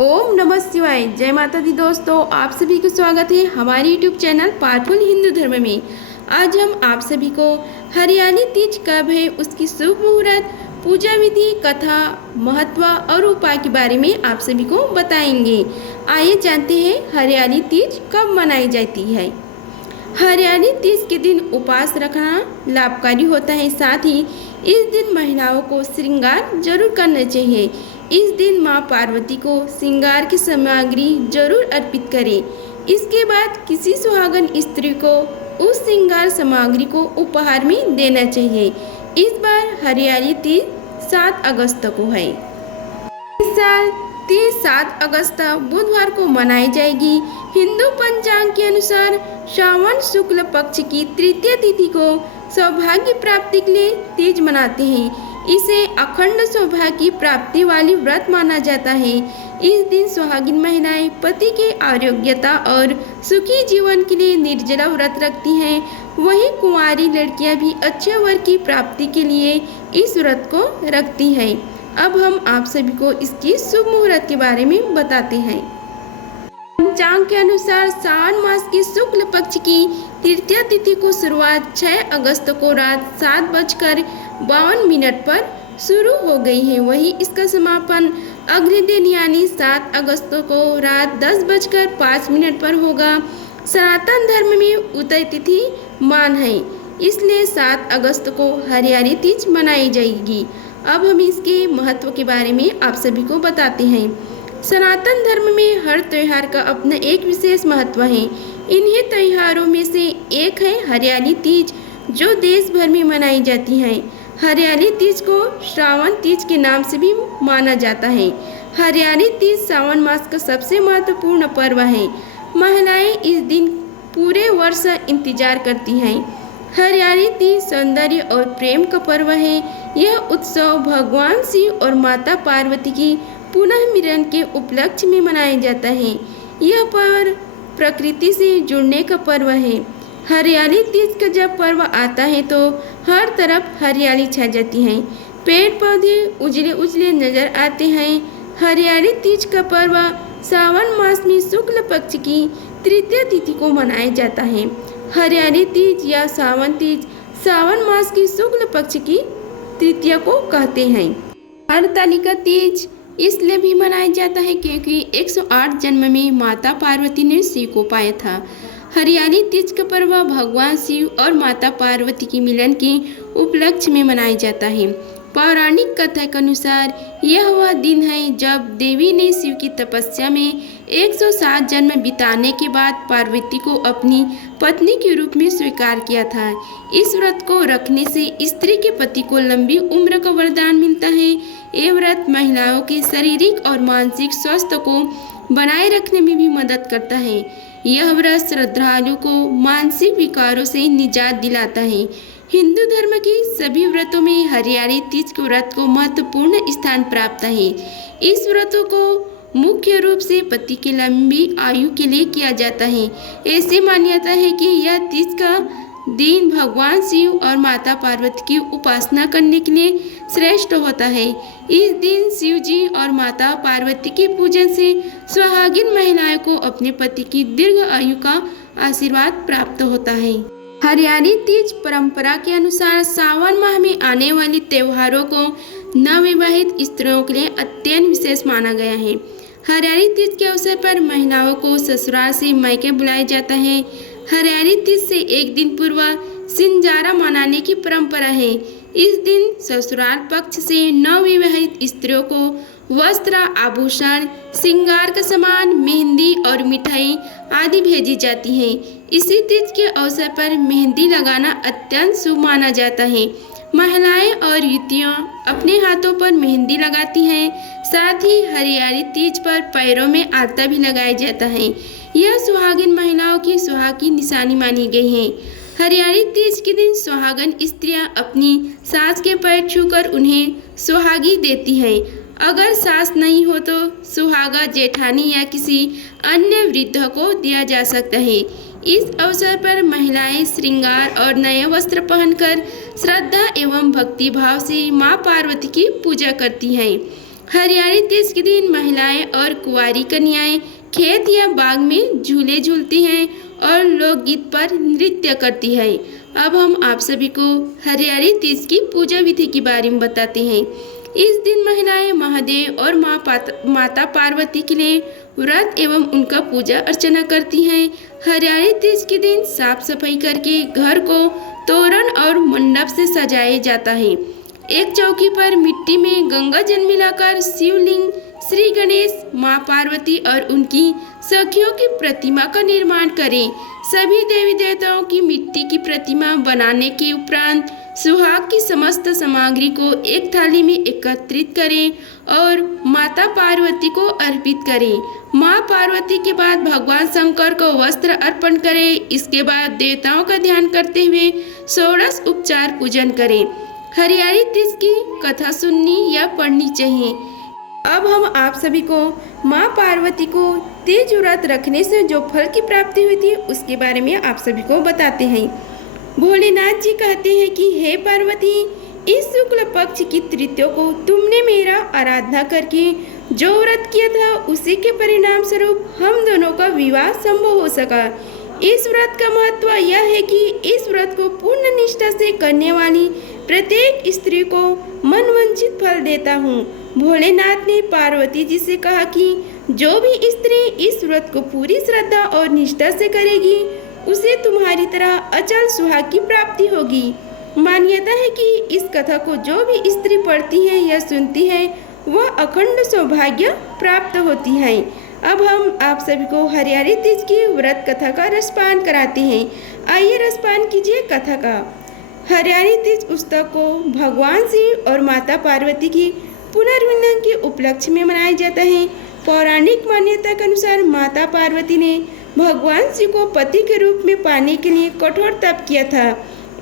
ओम नमः शिवाय। जय माता दी दोस्तों, आप सभी को स्वागत है हमारे यूट्यूब चैनल पावरफुल हिंदू धर्म में। आज हम आप सभी को हरियाली तीज कब है, उसकी शुभ मुहूर्त, पूजा विधि, कथा, महत्व और उपाय के बारे में आप सभी को बताएंगे। आइए जानते हैं हरियाली तीज कब मनाई जाती है। हरियाली तीज के दिन उपवास रखना लाभकारी होता है। साथ ही इस दिन महिलाओं को श्रृंगार जरूर करना चाहिए। इस दिन मां पार्वती को श्रृंगार की सामग्री जरूर अर्पित करें। इसके बाद किसी सुहागन स्त्री को उस श्रृंगार सामग्री को उपहार में देना चाहिए। इस बार हरियाली तीज 7 अगस्त को है। इस साल तीज 7 अगस्त बुधवार को मनाई जाएगी। हिंदू पंचांग के अनुसार श्रावण शुक्ल पक्ष की तृतीय तिथि को सौभाग्य प्राप्ति के लिए तीज मनाते हैं। इसे अखंड सौभाग्य की प्राप्ति वाली व्रत माना जाता है। इस दिन सुहागिन महिलाएं पति के आरोग्यता और सुखी जीवन के लिए निर्जला व्रत रखती हैं। वहीं कुंवारी लड़कियां भी अच्छे वर की प्राप्ति के लिए इस व्रत को रखती हैं। अब हम आप सभी को इसकी शुभ मुहूर्त के बारे में बताते हैं। पंचांग के अनुसार सावन मास की शुक्ल पक्ष की तृतीय तिथि को शुरुआत 6 अगस्त को रात 7:52 पर शुरू हो गई है। वहीं इसका समापन अगले दिन यानी 7 अगस्त को रात 10:05 पर होगा। सनातन धर्म में उदय तिथि मान है, इसलिए 7 अगस्त को हरियाली तीज मनाई जाएगी। अब हम इसके महत्व के बारे में आप सभी को बताते हैं। सनातन धर्म में हर त्योहार का अपना एक विशेष महत्व है। इन्हीं त्योहारों में से एक है हरियाली तीज, जो देश भर में मनाई जाती है। हरियाली तीज को श्रावण तीज के नाम से भी माना जाता है। हरियाली तीज सावन मास का सबसे महत्वपूर्ण पर्व है। महिलाएं इस दिन पूरे वर्ष इंतजार करती हैं। हरियाली तीज सौंदर्य और प्रेम का पर्व है। यह उत्सव भगवान शिव और माता पार्वती की पुनः मिलन के उपलक्ष्य में मनाया जाता है। यह पर्व प्रकृति से जुड़ने का पर्व है। हरियाली तीज का जब पर्व आता है तो हर तरफ हरियाली छा जाती है। पेड़ पौधे उजले उजले नजर आते हैं। हरियाली तीज का पर्व सावन मास में शुक्ल पक्ष की तृतीय तिथि को मनाया जाता है। हरियाली तीज या सावन तीज सावन मास की शुक्ल पक्ष की तृतीया को कहते हैं। हरतालिका तीज इसलिए भी मनाया जाता है क्योंकि 108 जन्म में माता पार्वती ने शिव को पाया था। हरियाली तीज का पर्व भगवान शिव और माता पार्वती के मिलन के उपलक्ष्य में मनाया जाता है। पौराणिक कथा के अनुसार यह वह दिन है जब देवी ने शिव की तपस्या में 107 जन्म बिताने के बाद पार्वती को अपनी पत्नी के रूप में स्वीकार किया था। इस व्रत को रखने से स्त्री के पति को लंबी उम्र का वरदान मिलता है। ये व्रत महिलाओं के शारीरिक और मानसिक स्वास्थ्य को बनाए रखने में भी मदद करता है। यह व्रत श्रद्धालु को मानसिक विकारों से निजात दिलाता है। हिंदू धर्म के सभी व्रतों में हरियाली तीज के व्रत को महत्वपूर्ण स्थान प्राप्त है। इस व्रतों को मुख्य रूप से पति की लंबी आयु के लिए किया जाता है। ऐसी मान्यता है कि यह तीज का दिन भगवान शिव और माता पार्वती की उपासना करने के लिए श्रेष्ठ होता है। इस दिन शिव जी और माता पार्वती के पूजन से सुहागिन महिलाओं को अपने पति की दीर्घ आयु का आशीर्वाद प्राप्त होता है। हरियाली तीज परंपरा के अनुसार सावन माह में आने वाले त्योहारों को नवविवाहित स्त्रियों के लिए अत्यंत विशेष माना गया है। हरियाली तीज के अवसर पर महिलाओं को ससुराल से मायके बुलाया जाता है। हरियाली तीज से एक दिन पूर्व सिंजारा मनाने की परंपरा है। इस दिन ससुराल पक्ष से नवविवाहित स्त्रियों को वस्त्र, आभूषण, श्रृंगार का सामान, मेहंदी और मिठाई आदि भेजी जाती है। इसी तीज के अवसर पर मेहंदी लगाना अत्यंत शुभ माना जाता है। महिलाएं और युवतियां अपने हाथों पर मेहंदी लगाती हैं। साथ ही हरियाली तीज पर पैरों में आलता भी लगाया जाता है। यह सुहागिन महिलाओं की सुहाग की निशानी मानी गई है। हरियाली तीज के दिन सुहागन स्त्रियां अपनी सास के पैर छूकर उन्हें सुहागी देती हैं। अगर सास नहीं हो तो सुहागा जेठानी या किसी अन्य वृद्ध को दिया जा सकता है। इस अवसर पर महिलाएं श्रृंगार और नए वस्त्र पहनकर श्रद्धा एवं भक्ति भाव से मां पार्वती की पूजा करती हैं। हरियाली तीज के दिन महिलाएं और कुंवारी कन्याएं खेत या बाग में झूले झूलती हैं और लोकगीत पर नृत्य करती हैं। अब हम आप सभी को हरियाली तीज की पूजा विधि के बारे में बताते हैं। इस दिन महिलाएं महादेव और माता पार्वती के लिए व्रत एवं उनका पूजा अर्चना करती हैं। हरियाली तीज के दिन साफ सफाई करके घर को तोरण और मंडप से सजाया जाता है। एक चौकी पर मिट्टी में गंगा जल मिलाकर शिवलिंग, श्री गणेश, माँ पार्वती और उनकी सखियों की प्रतिमा का निर्माण करें। सभी देवी देवताओं की मिट्टी की प्रतिमा बनाने के उपरांत सुहाग की समस्त सामग्री को एक थाली में एकत्रित करें और माता पार्वती को अर्पित करें। माँ पार्वती के बाद भगवान शंकर को वस्त्र अर्पण करें। इसके बाद देवताओं का ध्यान करते हुए षोडश उपचार पूजन करें। हरियाली तीज की कथा सुननी या पढ़नी चाहिए। अब हम आप सभी को माँ पार्वती को तीज व्रत रखने से जो फल की प्राप्ति हुई थी उसके बारे में आप सभी को बताते हैं। भोलेनाथ जी कहते हैं कि हे पार्वती, इस शुक्ल पक्ष की तृतीया को तुमने मेरा आराधना करके जो व्रत किया था उसी के परिणाम स्वरूप हम दोनों का विवाह संभव हो सका। इस व्रत का महत्व यह है कि इस व्रत को पूर्ण निष्ठा से करने वाली प्रत्येक स्त्री को मनवांछित फल देता हूँ। भोलेनाथ ने पार्वती जी से कहा कि जो भी स्त्री इस व्रत को पूरी श्रद्धा और निष्ठा से करेगी उसे तुम्हारी तरह अचल सुहाग की प्राप्ति होगी। मान्यता है कि इस कथा को जो भी स्त्री पढ़ती है या सुनती है वह अखंड सौभाग्य प्राप्त होती है। अब हम आप सभी को हरियाली तीज की व्रत कथा का रसपान कराते हैं। आइए रसपान कीजिए कथा का। हरियाली तीज उत्सव को भगवान शिव और माता पार्वती की पुनर्मिलन के उपलक्ष्य में मनाया जाता है। पौराणिक मान्यता के अनुसार माता पार्वती ने भगवान शिव को पति के रूप में पाने के लिए कठोर तप किया था।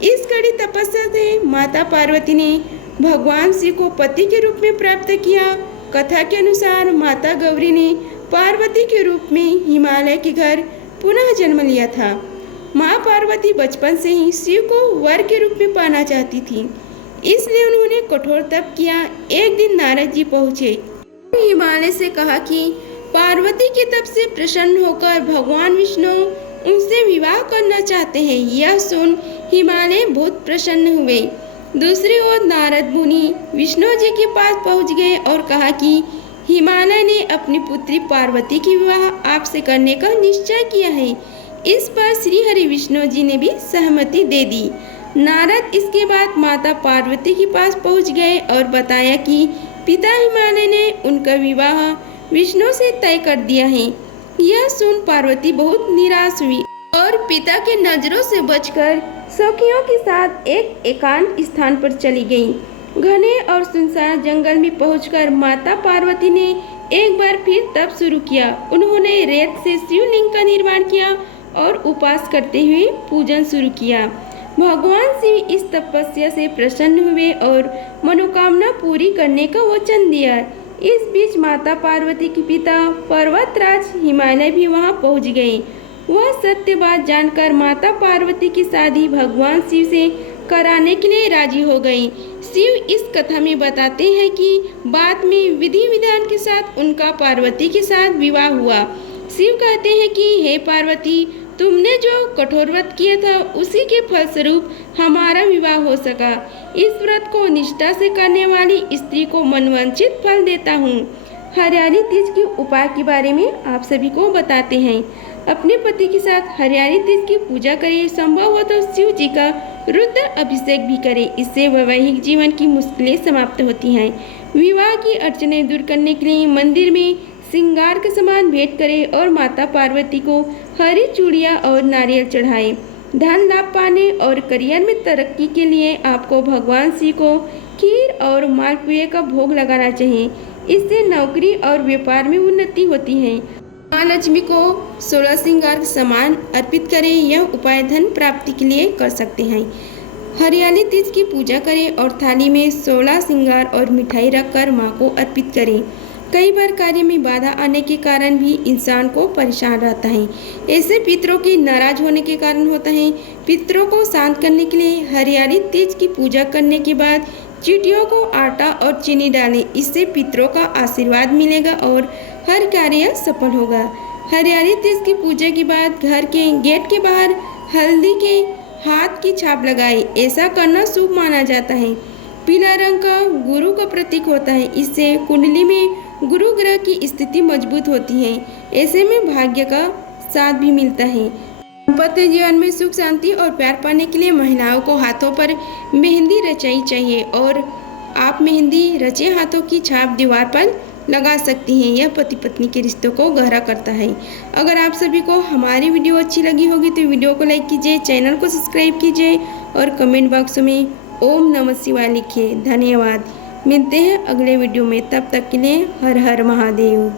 इस कड़ी तपस्या से माता पार्वती ने भगवान शिव को पति के रूप में प्राप्त किया। कथा के अनुसार माता गौरी ने पार्वती के रूप में हिमालय के घर पुनः जन्म लिया था। माँ पार्वती बचपन से ही शिव को वर के रूप में पाना चाहती थी, इसलिए उन्होंने कठोर तप किया। एक दिन नारद जी पहुँचे, हिमालय से कहा कि पार्वती के तप से प्रसन्न होकर भगवान विष्णु उनसे विवाह करना चाहते हैं। यह सुन हिमालय बहुत प्रसन्न हुए। दूसरी ओर नारद मुनि विष्णु जी के पास पहुँच गए और कहा कि हिमालय ने अपनी पुत्री पार्वती की विवाह आपसे करने का निश्चय किया है। इस पर श्री हरि विष्णु जी ने भी सहमति दे दी। नारद इसके बाद माता पार्वती के पास पहुंच गए और बताया कि पिता हिमालय ने उनका विवाह विष्णु से तय कर दिया है। यह सुन पार्वती बहुत निराश हुई और पिता के नजरों से बचकर सखियों के साथ एक एकांत स्थान पर चली गई। घने और सुनसान जंगल में पहुंचकर माता पार्वती ने एक बार फिर तप शुरू किया। उन्होंने रेत से शिवलिंग का निर्माण किया और उपास करते हुए पूजन शुरू किया। भगवान शिव इस तपस्या से प्रसन्न हुए और मनोकामना पूरी करने का वचन दिया। इस बीच माता पार्वती के पिता पर्वतराज हिमालय भी वहां पहुंच गए। वह सत्य बात जानकर माता पार्वती की शादी भगवान शिव से कराने के लिए राजी हो गई। शिव इस कथा में बताते हैं कि बाद में विधि विधान के साथ उनका पार्वती के साथ विवाह हुआ। शिव कहते हैं कि हे पार्वती, तुमने जो कठोर व्रत किया था उसी के फलस्वरूप हमारा विवाह हो सका। इस व्रत को निष्ठा से करने वाली स्त्री को मनवांछित फल देता हूँ। हरियाली तीज के उपाय के बारे में आप सभी को बताते हैं। अपने पति के साथ हरियाली तीज की पूजा करें। संभव हो तो शिव जी का रुद्र अभिषेक भी करें। इससे वैवाहिक जीवन की मुश्किलें समाप्त होती हैं। विवाह की अड़चनें दूर करने के लिए मंदिर में श्रृंगार का सामान भेंट करें और माता पार्वती को हरी चूड़ियाँ और नारियल चढ़ाएं। धन लाभ पाने और करियर में तरक्की के लिए आपको भगवान शिव को खीर और मालपुए का भोग लगाना चाहिए। इससे नौकरी और व्यापार में उन्नति होती है। माँ लक्ष्मी को 16 श्रृंगार सामान अर्पित करें। यह उपाय धन प्राप्ति के लिए कर सकते हैं। हरियाली तीज की पूजा करें और थाली में 16 श्रृंगार और मिठाई रखकर माँ को अर्पित करें। कई बार कार्य में बाधा आने के कारण भी इंसान को परेशान रहता है। ऐसे पितरों के नाराज होने के कारण होता है। पितरों को शांत करने के लिए हरियाली तीज की पूजा करने के बाद चींटियों को आटा और चीनी डालें, इससे पितरों का आशीर्वाद मिलेगा और हर कार्य सफल होगा। हरियाली तीज की पूजा के बाद घर के गेट के बाहर हल्दी के हाथ की छाप लगाएं, ऐसा करना शुभ माना जाता है। पीला रंग का गुरु का प्रतीक होता है, इससे कुंडली में गुरु ग्रह की स्थिति मजबूत होती है, ऐसे में भाग्य का साथ भी मिलता है। दाम्पत्य जीवन में सुख शांति और प्यार पाने के लिए महिलाओं को हाथों पर मेहंदी रचाई चाहिए और आप मेहंदी रचे हाथों की छाप दीवार पर लगा सकती हैं। यह पति पत्नी के रिश्तों को गहरा करता है। अगर आप सभी को हमारी वीडियो अच्छी लगी होगी तो वीडियो को लाइक कीजिए, चैनल को सब्सक्राइब कीजिए और कमेंट बॉक्स में ओम नमः शिवाय लिखिए। धन्यवाद। मिलते हैं अगले वीडियो में, तब तक के लिए हर हर महादेव।